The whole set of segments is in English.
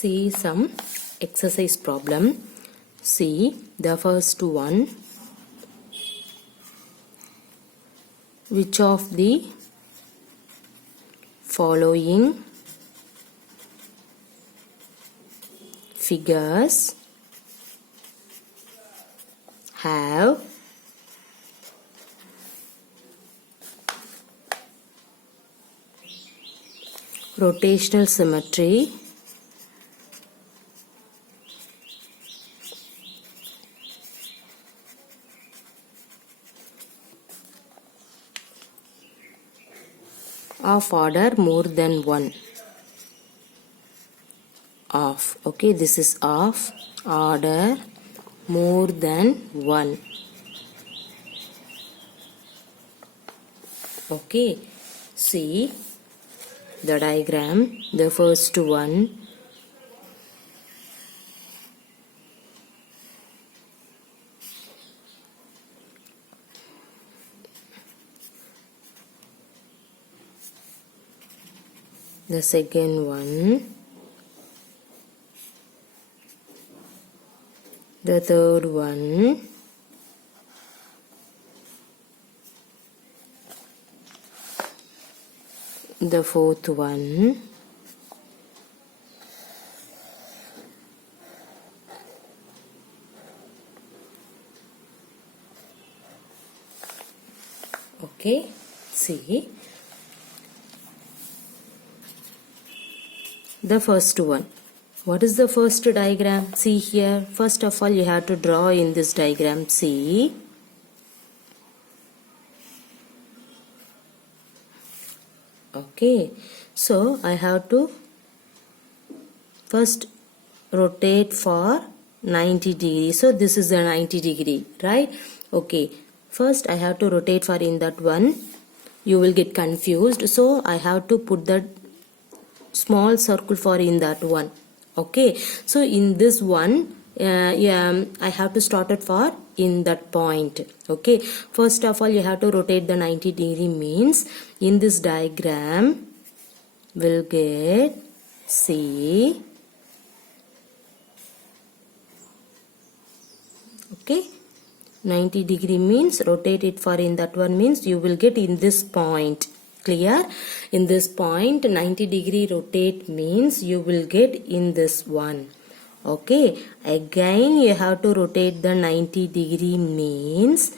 See some exercise problem. See the first one. Which of the following figures have rotational symmetry of order more than 1? Of, okay, this is of order more than 1. Okay, see the diagram, the first one. The second one. The third one. The fourth one. Okay, see the first one. What is the first diagram? See here. First of all, you have to draw in this diagram. See. Okay. So, I have to first rotate for 90 degrees. So, this is the 90 degree, right? Okay. First, I have to rotate for in that one. You will get confused. So, I have to put that small circle for in that one. Okay, so in this one I have to start it for in that point. Okay, first of all you have to rotate the 90 degree, means in this diagram we'll get, see, okay, 90 degree means rotate it for in that one, means you will get in this point. Clear? In this point 90 degree rotate means you will get in this one. Okay, again you have to rotate the 90 degree, means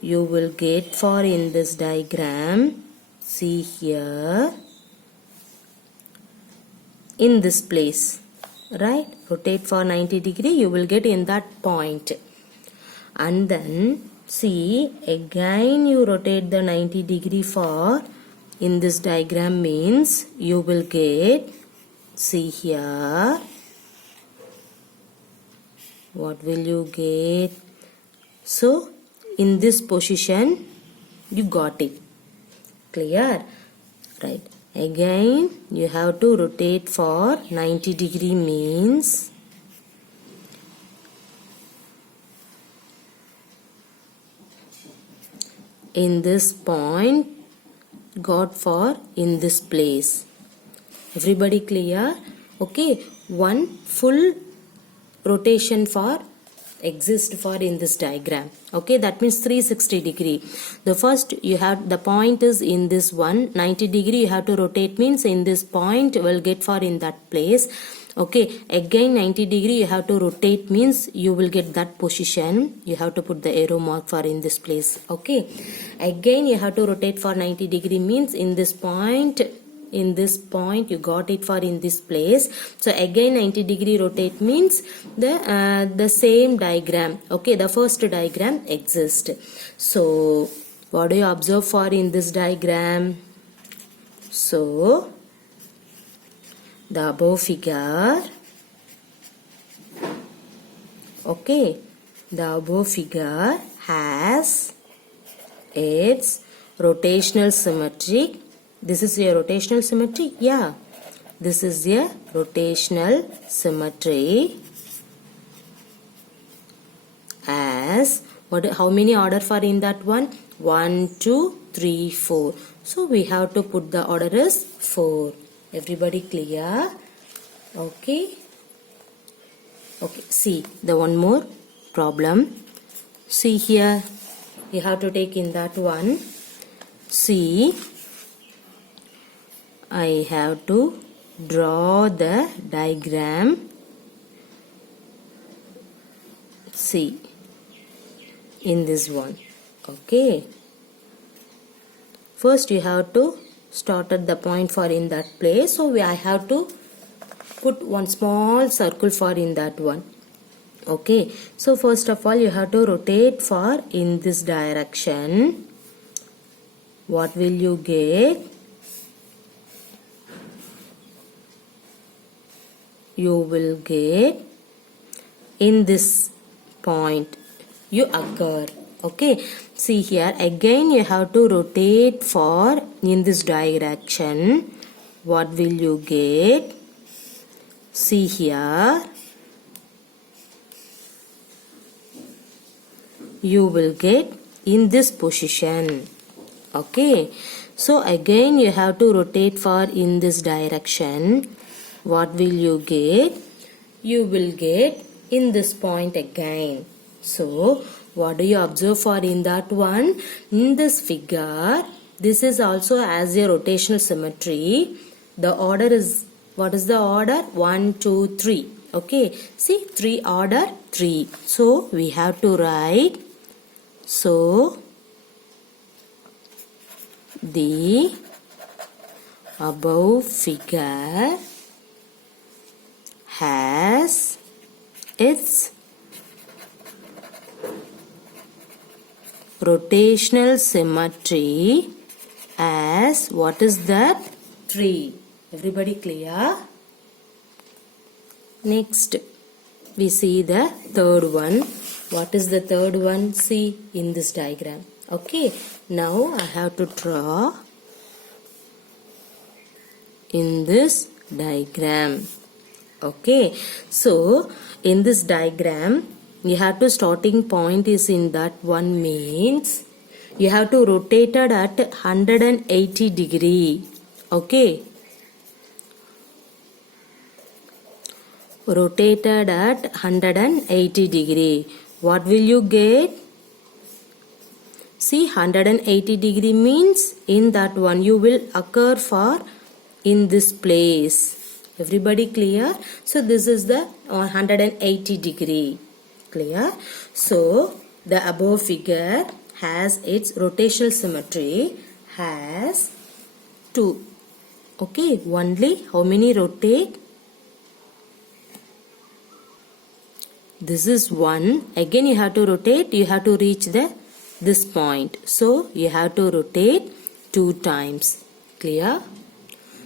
you will get for in this diagram, see here, in this place, right? Rotate for 90 degree, you will get in that point. And then see, again you rotate the 90 degree for in this diagram, means you will get, see here, what will you get? So in this position you got it. Clear? Right. Again you have to rotate for 90 degree, means in this point got for in this place. Everybody clear? Okay, one full rotation for exist for in this diagram. Okay, that means 360 degree. The first you have, the point is in this one, 90 degree you have to rotate, means in this point will get for in that place. Okay, again 90 degree you have to rotate, means you will get that position. You have to put the arrow mark for in this place. Okay, again you have to rotate for 90 degree, means in this point you got it for in this place. So again 90 degree rotate means the same diagram. Okay, the first diagram exists. So what do you observe for in this diagram? So the above figure, okay, the above figure has its rotational symmetry. This is a rotational symmetry. Yeah, this is a rotational symmetry as what? How many order for in that one? 1, 2, 3, 4. So we have to put the order as 4. Everybody clear? Okay. Okay, see the one more problem. See here, you have to take in that one. See, I have to draw the diagram. See, in this one. Okay, first you have to start at the point for in that place. So I have to put one small circle for in that one. Okay, so first of all you have to rotate for in this direction. What will you get? You will get in this point you occur. Okay, see here again you have to rotate for in this direction. What will you get? See here, you will get in this position. Okay, so again you have to rotate for in this direction. What will you get? You will get in this point again. So what do you observe for in that one? In this figure, this is also as a rotational symmetry. The order is, what is the order? 1, 2, 3. Okay, see 3 order 3. So we have to write, so the above figure has its rotational symmetry as, what is that? 3. Everybody clear? Next we see the third one. What is the third one? See in this diagram. Okay, now I have to draw in this diagram. Okay, so in this diagram you have to starting point is in that one, means you have to rotate it at 180 degree. Okay, rotated at 180 degree. What will you get? See 180 degree means in that one you will occur for in this place. Everybody clear? So this is the 180 degree. Clear? So the above figure has its rotational symmetry has 2. Okay, only how many rotate? This is 1. Again you have to rotate, you have to reach this point. So you have to rotate 2 times. Clear?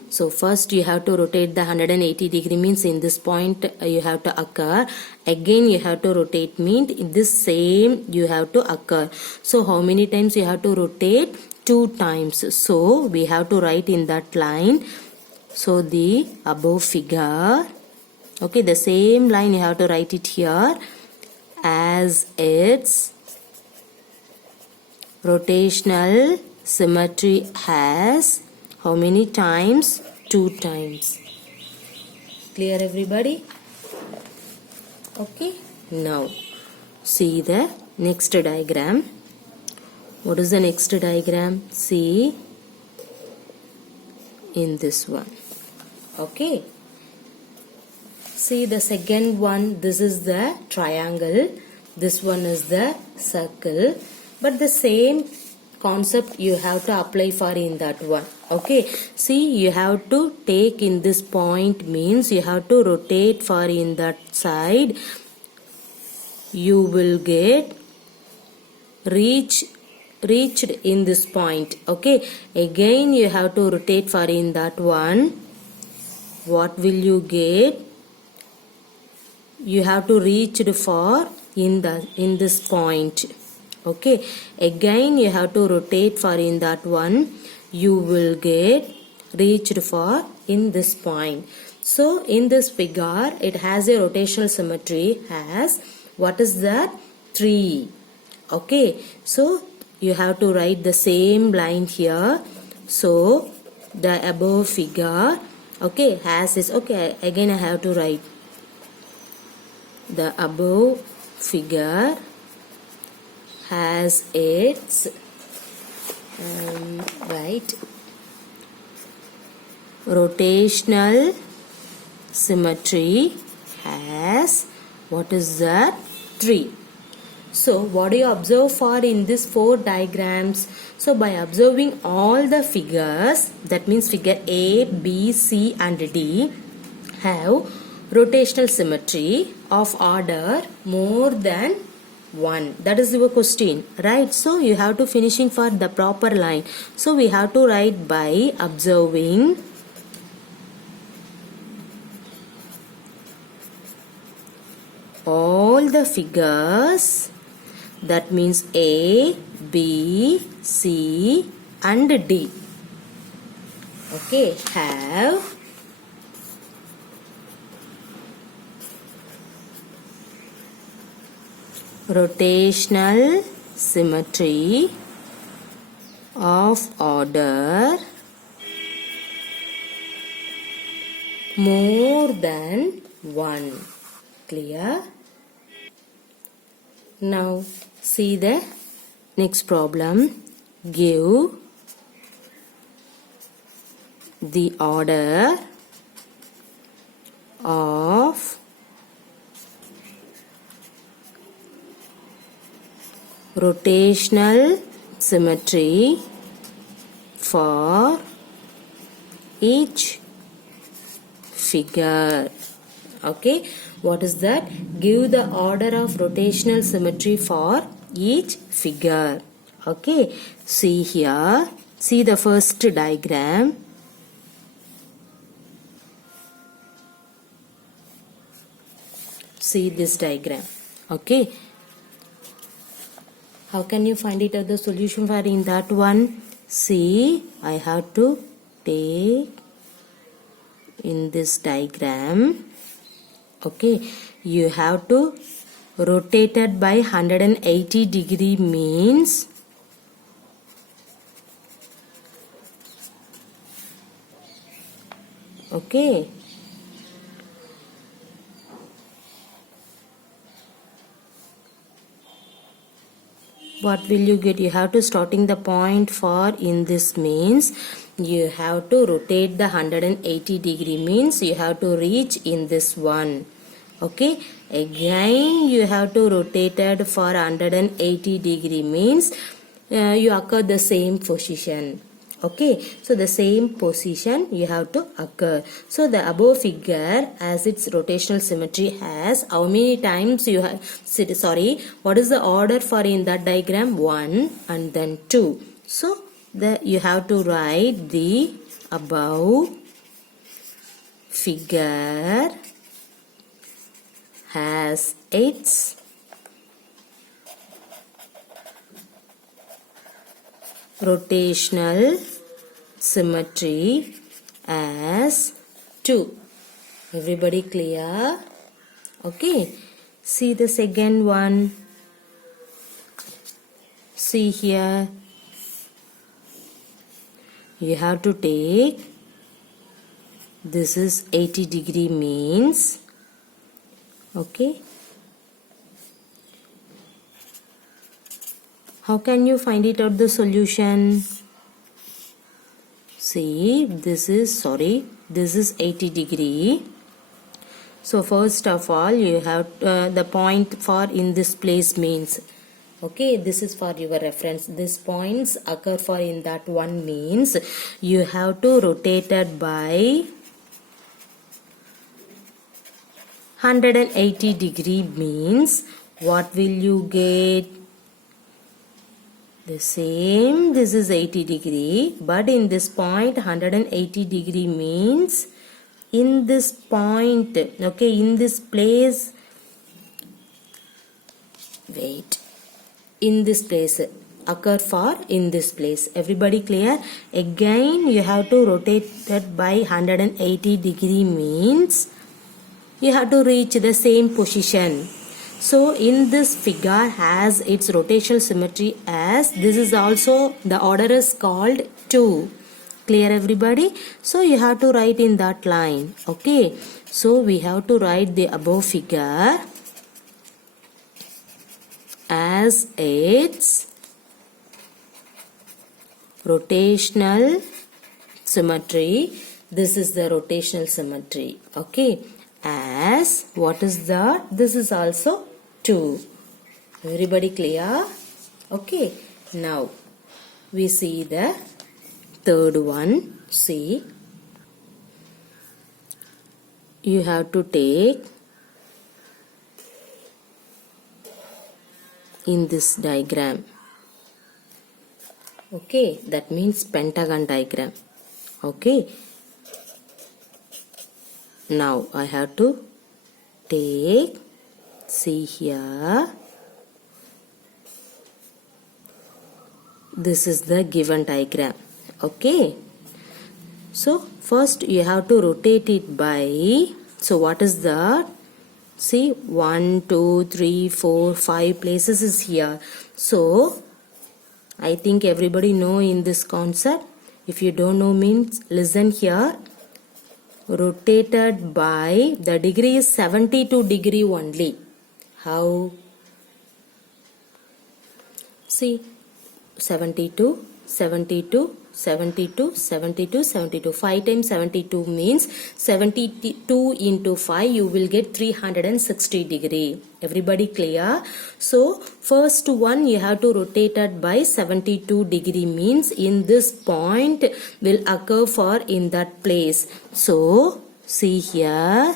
So first you have to rotate the 180 degree, means in this point you have to occur. Again you have to rotate, means in this same you have to occur. So how many times you have to rotate? 2 times. So we have to write in that line. So the above figure, okay, the same line you have to write it here, as its rotational symmetry has how many times? 2 times. Clear everybody? Okay, now see the next diagram. What is the next diagram? See in this one. Okay, see the second one, this is the triangle, this one is the circle, but the same concept you have to apply for in that one. Okay, see you have to take in this point, means you have to rotate for in that side. You will get reached in this point. Okay, again you have to rotate for in that one. What will you get? You have to reach for in this point. Okay, again you have to rotate for in that one. You will get reached for in this point. So in this figure it has a rotational symmetry as, what is that? 3. Okay, so you have to write the same line here. So the above figure Okay, has its, okay, again I have to write the above figure has its right rotational symmetry has, what is that? Tree. So what do you observe for in these 4 diagrams? So by observing all the figures, that means figure A, B, C and D have rotational symmetry of order more than 1. That is your question, right? So you have to finishing for the proper line. So we have to write by observing all the figures, that means A, B, C and D, okay, have rotational symmetry of order more than 1. Clear? Now see the next problem. Give the order of rotational symmetry for each figure. Okay, what is that? Give the order of rotational symmetry for each figure. Okay, see here, see the first diagram. See this diagram. Okay, how can you find it out the solution for in that one? See, I have to take in this diagram. Okay, you have to rotate it by 180 degree means okay, what will you get? You have to starting the point for in this means you have to rotate the 180 degree means you have to reach in this one. Okay, again you have to rotate it for 180 degree means you occur the same position. Okay, so the same position you have to occur. So the above figure as its rotational symmetry has how many times you have, sorry, what is the order for in that diagram? 1 and then 2. So you have to write the above figure has its rotational symmetry as 2. Everybody clear? Okay, see the second one. See here, you have to take, this is 80 degree means, okay, how can you find it out the solution? See, this is, sorry, this is 80 degree. So first of all you have the point for in this place means, okay, this is for your reference, this points occur for in that one means you have to rotate it by 180 degree means what will you get? The same, this is 80 degree, but in this point 180 degree means in this point, okay, in this place, wait, in this place occur for in this place. Everybody clear? Again you have to rotate that by 180 degree means you have to reach the same position. So in this figure has its rotational symmetry as, this is also the order is called 2. Clear everybody? So you have to write in that line. Okay. So we have to write the above figure as its rotational symmetry. This is the rotational symmetry. Okay. As what is that? This is also 2. Everybody clear? Okay. Now we see the third one. See, you have to take in this diagram. Okay, that means pentagon diagram. Okay, now I have to take, see here, this is the given diagram. Okay, so first you have to rotate it by, so what is that? See, 1, 2, 3, 4, 5 places is here. So I think everybody know in this concept. If you don't know means listen here. Rotated by, the degree is 72 degree only. How? See, 72, 72, 72, 72, 72. 5 times 72 means 72 into 5 you will get 360 degree. Everybody clear? So first one you have to rotate it by 72 degree means in this point will occur for in that place. So see here.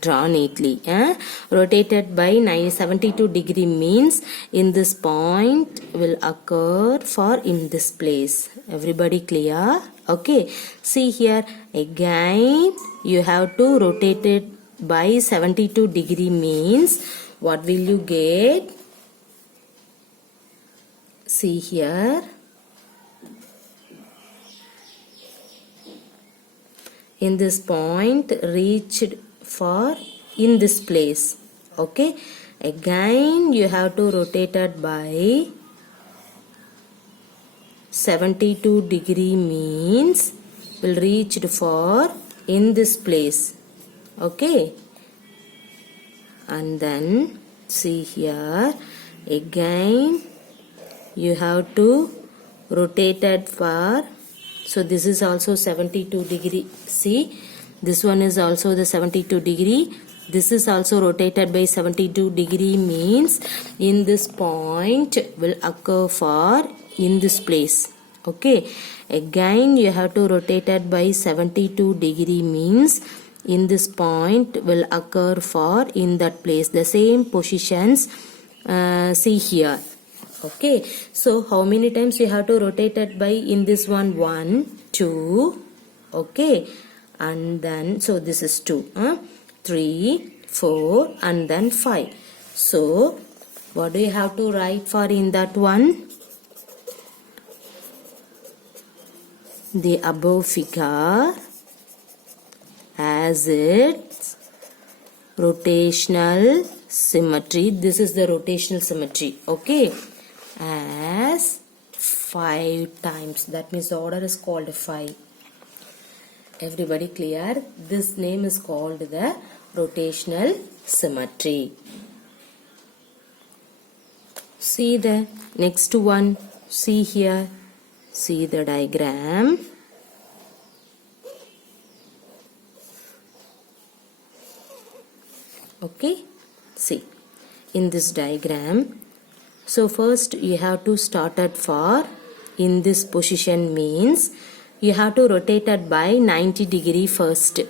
Draw neatly. Rotated by 72 degree means in this point will occur for in this place. Everybody clear? Okay. See here again you have to rotate it by 72 degree means what will you get? See here. In this point reached for in this place. Okay, again you have to rotate it by 72 degree means will reached for in this place. Okay, and then see here again you have to rotate it for, so this is also 72 degree. See, this one is also the 72 degree. This is also rotated by 72 degree means in this point will occur for in this place. Okay. Again you have to rotate it by 72 degree means in this point will occur for in that place. The same positions see here. Okay. So how many times you have to rotate it by in this one? 1, 2. Okay. And then so this is 2, 3, 4 and then 5. So what do you have to write for in that one? The above figure as its rotational symmetry. This is the rotational symmetry. Okay, as 5 times. That means the order is called 5. Everybody clear? This name is called the rotational symmetry. See the next one. See here. See the diagram. Okay. See in this diagram. So first you have to start it for in this position means you have to rotate it by 90 degree first.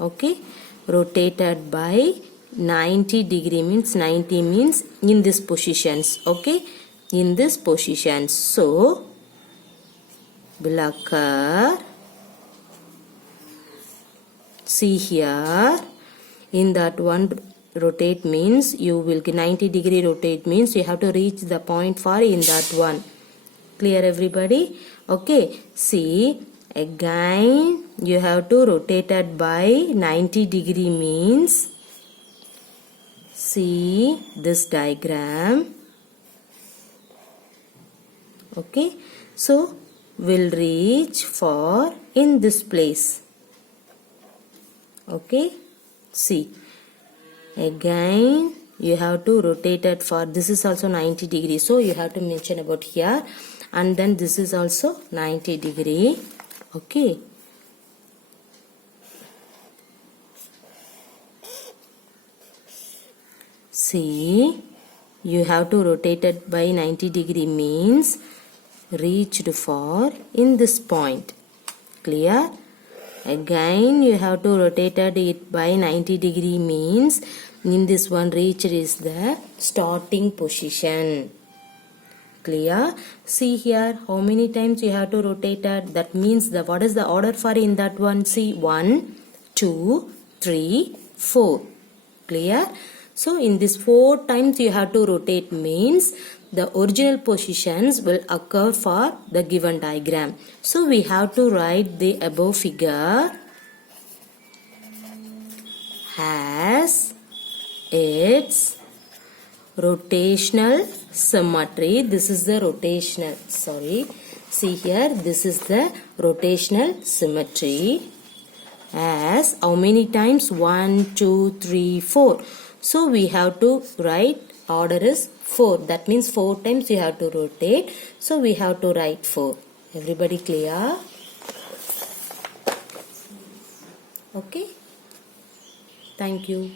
Okay, rotated by 90 degree means 90 means in this positions. Okay, in this positions. So will occur. See here in that one rotate means you will get 90 degree rotate means you have to reach the point for in that one. Clear everybody? Okay, see again you have to rotate it by 90 degree means see this diagram. Okay, so will reach for in this place. Okay, see, again you have to rotate it for, this is also 90 degrees, so you have to mention about here, and then this is also 90 degree. Okay, see, you have to rotate it by 90 degree means reached for in this point. Clear? Again you have to rotate it by 90 degree means in this one reached is the starting position. Clear? See here how many times you have to rotate it. That means the what is the order for in that one? See, 1, 2, 3, 4. Clear? So in this 4 times you have to rotate means the original positions will occur for the given diagram. So we have to write the above figure has its rotational symmetry. This is the rotational, sorry, see here, this is the rotational symmetry as how many times? 1, 2, 3, 4. So we have to write order is 4. That means 4 times you have to rotate. So we have to write 4. Everybody clear? Okay. Thank you.